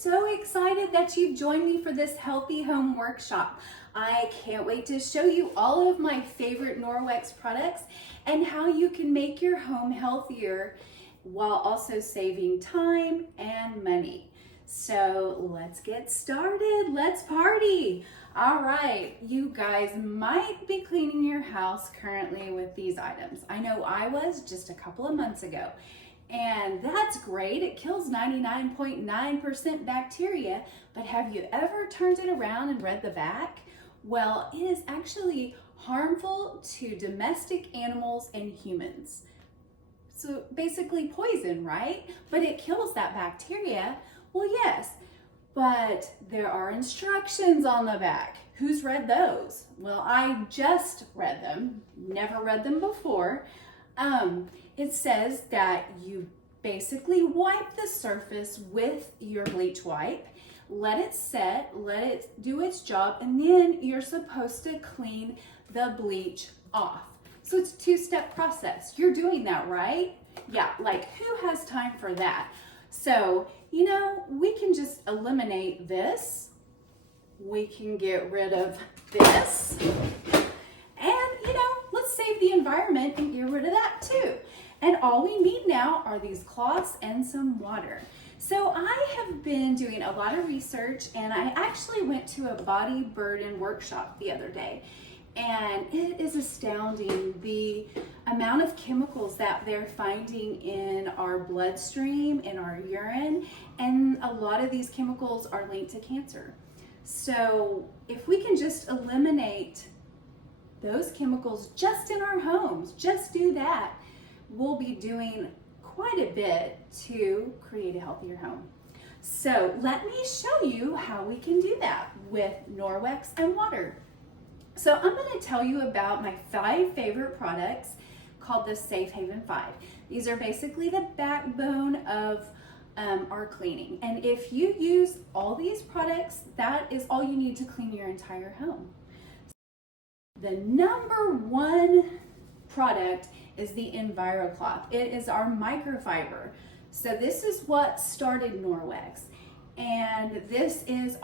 so excited that you've joined me for this healthy home workshop. I can't wait to show you all of my favorite Norwex products and how you can make your home healthier while also saving time and money. So let's get started. Let's party. All right, you guys might be cleaning your house currently with these items. I know I was just a couple of months ago. And that's great. It kills 99.9% bacteria, but have you ever turned it around and read the back? Well, it is actually harmful to domestic animals and humans. So basically poison, right? But it kills that bacteria. Well, yes, but there are instructions on the back. Who's read those? Well, I just read them, never read them before. It says that you basically wipe the surface with your bleach wipe, let it set, let it do its job, and then you're supposed to clean the bleach off. So it's a two-step process. You're doing that, right? Yeah, like who has time for that? So, you know, we can just eliminate this. We can get rid of this. And, you know, let's save the environment and get rid of that too. And all we need now are these cloths and some water. So I have been doing a lot of research, and I actually went to a body burden workshop the other day. And it is astounding the amount of chemicals that they're finding in our bloodstream, in our urine, and a lot of these chemicals are linked to cancer. So if we can just eliminate those chemicals just in our homes, just do that, we'll be doing quite a bit to create a healthier home. So let me show you how we can do that with Norwex and water. So I'm going to tell you about my 5 favorite products called the Safe Haven 5. These are basically the backbone of our cleaning. And if you use all these products, that is all you need to clean your entire home. The number 1 product is the EnviroCloth. It is our microfiber. So this is what started Norwex, and this is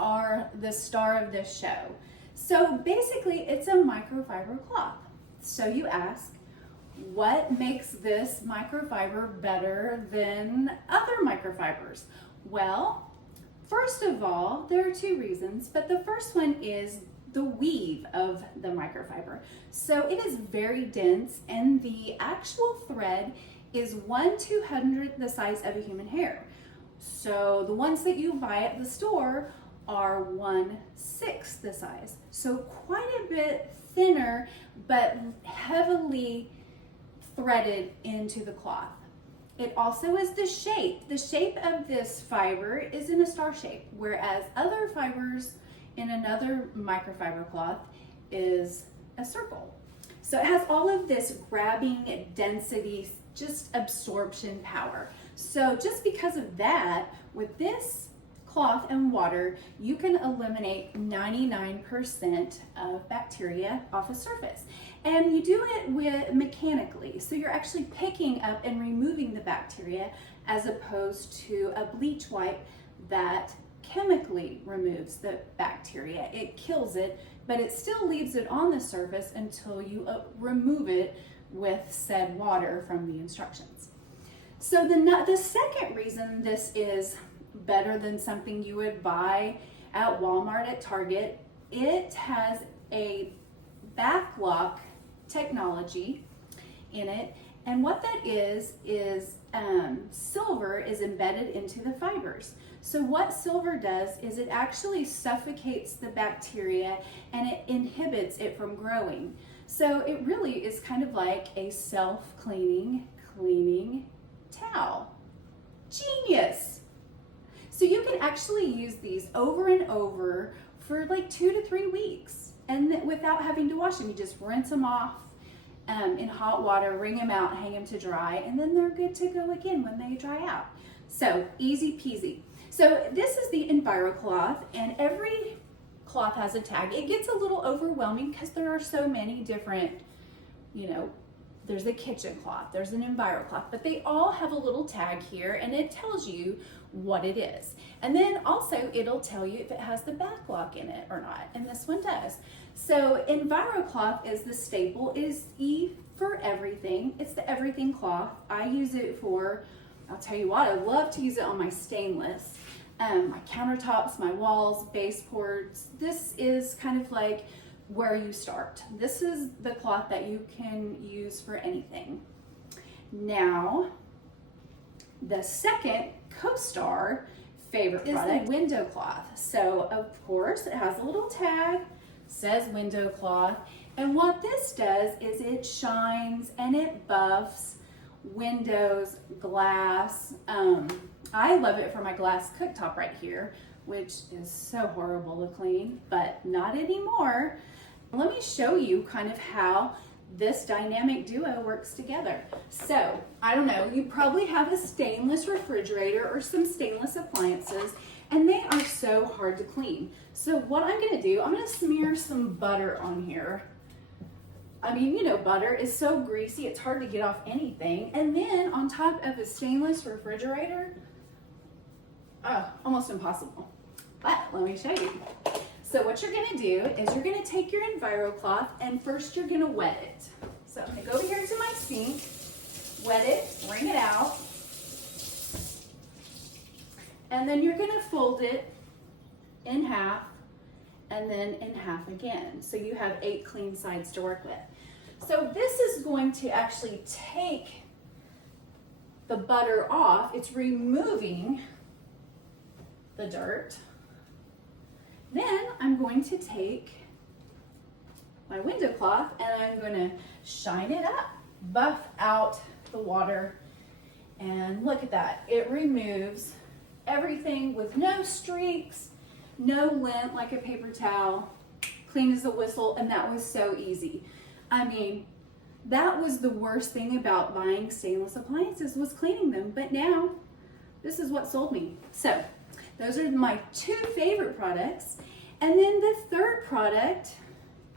the star of this show. So basically it's a microfiber cloth. So you ask, what makes this microfiber better than other microfibers? Well, first of all, there are 2 reasons, but the first one is the weave of the microfiber. So it is very dense, and the actual thread is 1/200th the size of a human hair. So the ones that you buy at the store are 1/6 the size. So quite a bit thinner, but heavily threaded into the cloth. It also is the shape. The shape of this fiber is in a star shape, whereas other fibers in another microfiber cloth is a circle. So it has all of this grabbing density, just absorption power. So just because of that, with this cloth and water, you can eliminate 99% of bacteria off a surface. And you do it mechanically. So you're actually picking up and removing the bacteria as opposed to a bleach wipe that chemically removes the bacteria. It kills it, but it still leaves it on the surface until you remove it with said water from the instructions. So the second reason this is better than something you would buy at Walmart, at Target, it has a backlock technology in it. And what that is silver is embedded into the fibers. So what silver does is it actually suffocates the bacteria and it inhibits it from growing. So it really is kind of like a self-cleaning, cleaning towel. Genius! So you can actually use these over and over for like 2 to 3 weeks, and without having to wash them. You just rinse them off in hot water, wring them out, hang them to dry, and then they're good to go again when they dry out. So easy peasy. So this is the EnviroCloth, and every cloth has a tag. It gets a little overwhelming because there are so many different, there's a kitchen cloth, there's an Enviro cloth, but they all have a little tag here and it tells you what it is. And then also it'll tell you if it has the back lock in it or not, and this one does. So Enviro cloth is the staple, it is E for everything. It's the everything cloth. I use it for, I'll tell you what, I love to use it on my stainless, my countertops, my walls, baseboards. This is kind of like where you start. This is the cloth that you can use for anything. Now, the second co-star favorite product is the window cloth. So of course it has a little tag, says window cloth, and what this does is it shines and it buffs windows, glass. I love it for my glass cooktop right here, which is so horrible to clean, but not anymore. Let me show you kind of how this dynamic duo works together. So, I don't know, you probably have a stainless refrigerator or some stainless appliances, and they are so hard to clean. So what I'm gonna do, I'm gonna smear some butter on here. I mean, you know, butter is so greasy, it's hard to get off anything. And then on top of a stainless refrigerator, almost impossible. But let me show you. So what you're gonna do is you're gonna take your Enviro cloth and first you're gonna wet it. So I'm gonna go over here to my sink, wet it, wring it out, and then you're gonna fold it in half and then in half again. So you have 8 clean sides to work with. So this is going to actually take the butter off. It's removing the dirt. Then I'm going to take my window cloth and I'm going to shine it up, buff out the water, and look at that. It removes everything with no streaks, no lint like a paper towel, clean as a whistle, and that was so easy. I mean, that was the worst thing about buying stainless appliances, was cleaning them, but now this is what sold me. So those are my 2 favorite products. And then the third product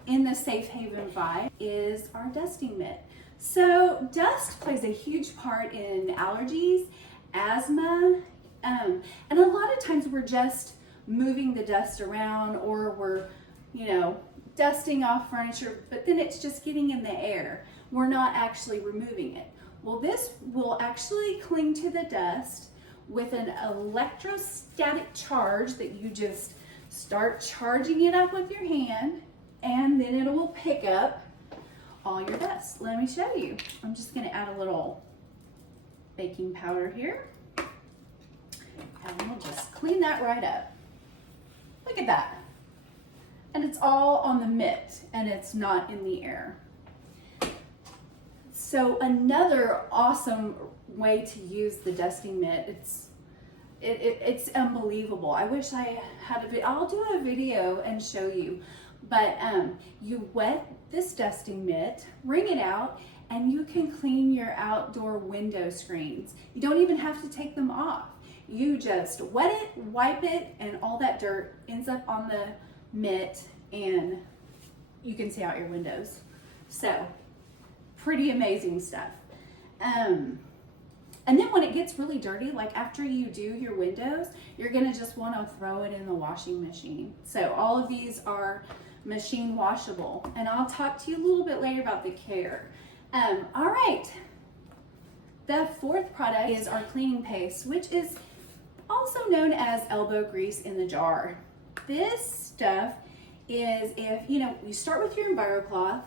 in the Safe Haven 5 is our dusting mitt. So dust plays a huge part in allergies, asthma, and a lot of times we're just moving the dust around, or we're, you know, dusting off furniture, but then it's just getting in the air. We're not actually removing it. Well, this will actually cling to the dust with an electrostatic charge that you just start charging it up with your hand, and then it will pick up all your dust. Let me show you. I'm just gonna add a little baking powder here, and we'll just clean that right up. Look at that. And it's all on the mitt, and it's not in the air. So another awesome way to use the dusting mitt, it's unbelievable. I wish I had a video. I'll do a video and show you. But you wet this dusting mitt, wring it out, and you can clean your outdoor window screens. You don't even have to take them off. You just wet it, wipe it, and all that dirt ends up on the mitt, and you can see out your windows. So, pretty amazing stuff. And then when it gets really dirty, like after you do your windows, you're gonna just wanna throw it in the washing machine. So all of these are machine washable, and I'll talk to you a little bit later about the care. All right, the fourth product is our cleaning paste, which is also known as elbow grease in the jar. This stuff is, if you start with your Enviro cloth,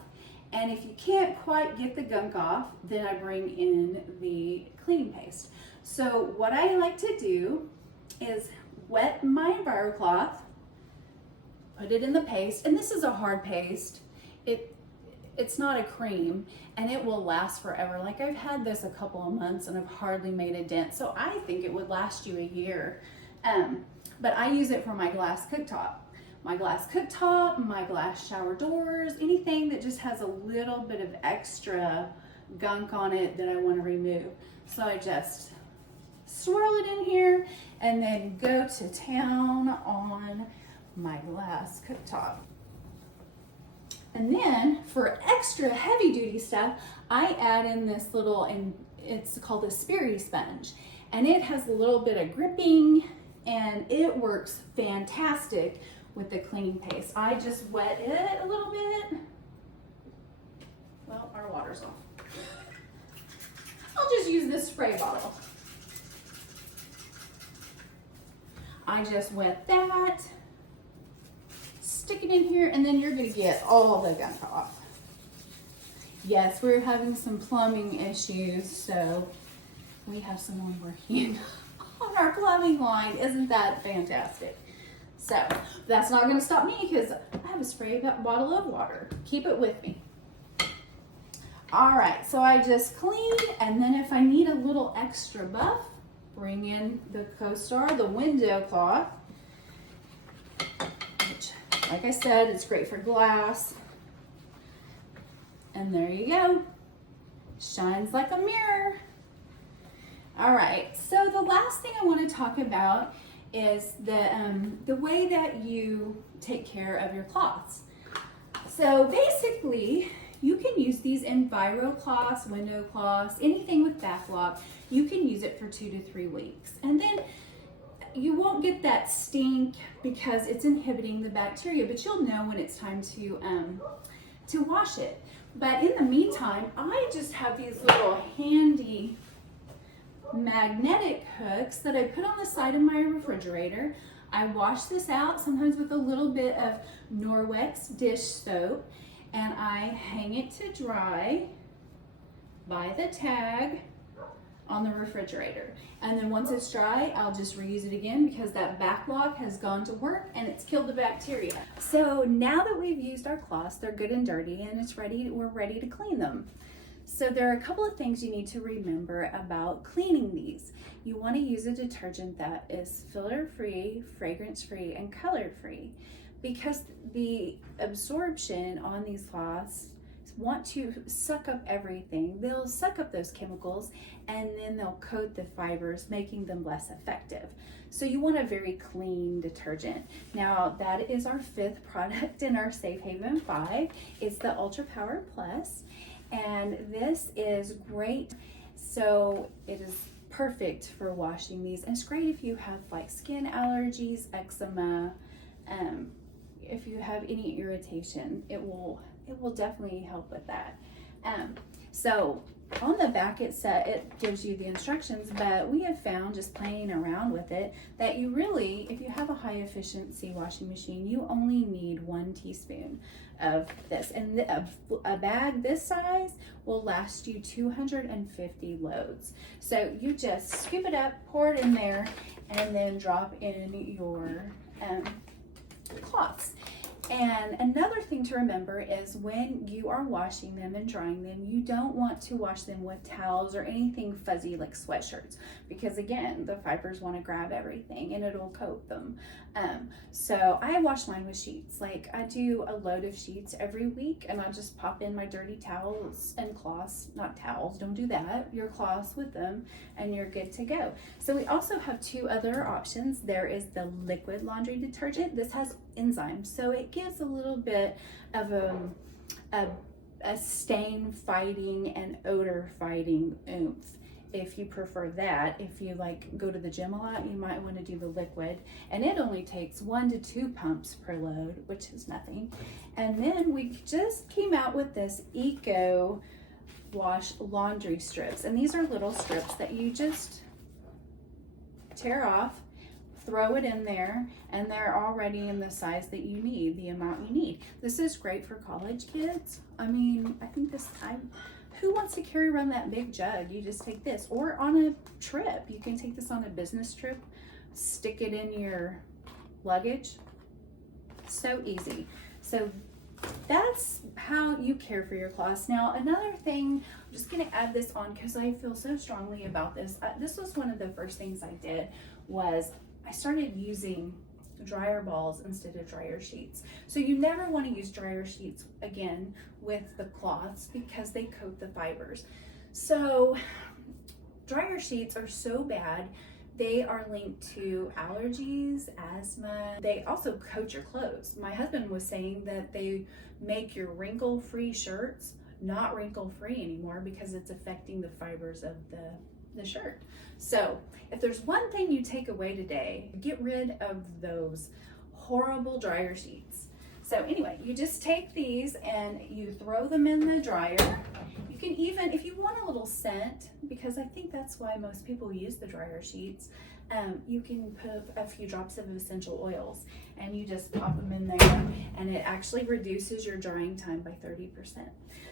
and if you can't quite get the gunk off, then I bring in the cleaning paste. So what I like to do is wet my Enviro cloth, put it in the paste, and this is a hard paste. It's not a cream, and it will last forever. Like, I've had this a couple of months and I've hardly made a dent, so I think it would last you a year. But I use it for my glass cooktop. My glass shower doors, anything that just has a little bit of extra gunk on it that I want to remove. So I just swirl it in here and then go to town on my glass cooktop. And then for extra heavy duty stuff, I add in this little, and it's called a Sperry sponge. And it has a little bit of gripping and it works fantastic with the cleaning paste. I just wet it a little bit. Well, our water's off. I'll just use this spray bottle. I just wet that. Stick it in here, and then you're gonna get all the gunk off. Yes, we're having some plumbing issues, so we have someone working on our plumbing line. Isn't that fantastic? So that's not gonna stop me because I have a spray bottle of water. Keep it with me. All right, so I just clean, and then if I need a little extra buff, bring in the CoStar, the window cloth, which, like I said, it's great for glass. And there you go. Shines like a mirror. All right, so the last thing I want to talk about is the way that you take care of your cloths. So basically, you can use these enviro cloths, window cloths, anything with backlock. You can use it for 2 to 3 weeks. And then you won't get that stink because it's inhibiting the bacteria, but you'll know when it's time to wash it. But in the meantime, I just have these little handy magnetic hooks that I put on the side of my refrigerator. I wash this out sometimes with a little bit of Norwex dish soap, and I hang it to dry by the tag on the refrigerator. And then once it's dry, I'll just reuse it again because that backlock has gone to work and it's killed the bacteria. So now that we've used our cloths, they're good and dirty and we're ready to clean them. So there are a couple of things you need to remember about cleaning these. You want to use a detergent that is filler-free, fragrance-free, and color-free, because the absorption on these cloths want to suck up everything. They'll suck up those chemicals and then they'll coat the fibers, making them less effective. So you want a very clean detergent. Now that is our 5th product in our Safe Haven 5. It's the Ultra Power Plus, and this is great. So it is perfect for washing these, and it's great if you have like skin allergies, eczema, if you have any irritation, it will definitely help with that. So on the back it gives you the instructions, but we have found just playing around with it that you really, if you have a high efficiency washing machine, you only need 1 teaspoon of this, and a bag this size will last you 250 loads. So you just scoop it up, pour it in there, and then drop in your cloths. And another thing to remember is when you are washing them and drying them, you don't want to wash them with towels or anything fuzzy like sweatshirts, because again, the fibers want to grab everything and it'll coat them. So I wash mine with sheets. Like I do a load of sheets every week, and I'll just pop in my dirty towels and cloths, not towels, don't do that, your cloths with them, and you're good to go. So we also have 2 other options. There is the liquid laundry detergent. This has enzymes, so it gives a little bit of a stain fighting and odor fighting oomph. If you prefer that, if you like go to the gym a lot, you might want to do the liquid, and it only takes 1 to 2 pumps per load, which is nothing. And then we just came out with this Eco Wash laundry strips, and these are little strips that you just tear off, throw it in there, and they're already in the size that you need, the amount you need. This is great for college kids. I mean, I think who wants to carry around that big jug? You just take this, or on a trip, you can take this on a business trip, stick it in your luggage. So easy. So that's how you care for your cloths. Now, another thing, I'm just gonna add this on because I feel so strongly about this. This was one of the first things I did, was I started using dryer balls instead of dryer sheets. So you never want to use dryer sheets again with the cloths because they coat the fibers. So dryer sheets are so bad They are linked to allergies, asthma. They also coat your clothes. My husband was saying that they make your wrinkle-free shirts not wrinkle-free anymore because it's affecting the fibers of the shirt. So if there's one thing you take away today, get rid of those horrible dryer sheets. So anyway, you just take these and you throw them in the dryer. You can even, if you want a little scent, because I think that's why most people use the dryer sheets, you can put a few drops of essential oils and you just pop them in there, and it actually reduces your drying time by 30%.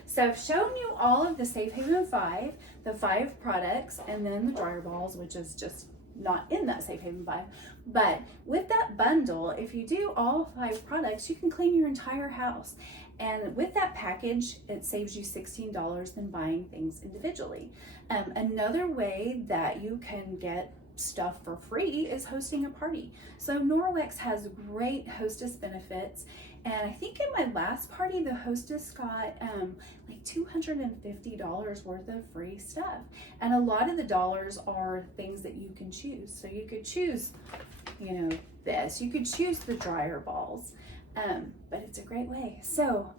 So I've shown you all of the Safe Haven 5, the 5 products, and then the dryer balls, which is just not in that Safe Haven 5. But with that bundle, if you do all 5 products, you can clean your entire house. And with that package, it saves you $16 than buying things individually. Another way that you can get stuff for free is hosting a party. So Norwex has great hostess benefits, and I think in my last party the hostess got like $250 worth of free stuff, and a lot of the dollars are things that you can choose. So you could choose, you know, this, you could choose the dryer balls, but it's a great way. So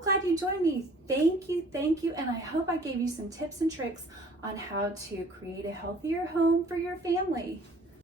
glad you joined me. Thank you, and I hope I gave you some tips and tricks on how to create a healthier home for your family.